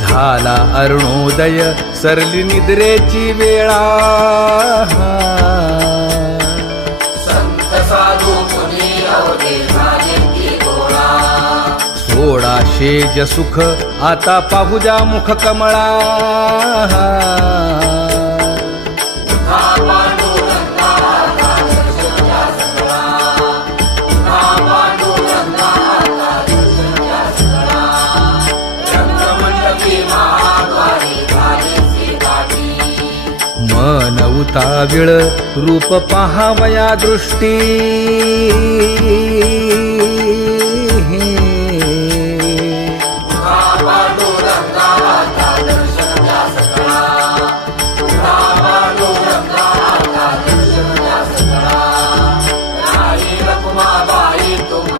झाला अरुणोदय सरली निद्रेची वेळा संत साधू मुनी अवघे झाले की गोळा सोडा शेज सुख आता पाहू द्या मुख कमळा मन उताविळ रूप पहावया दृष्टी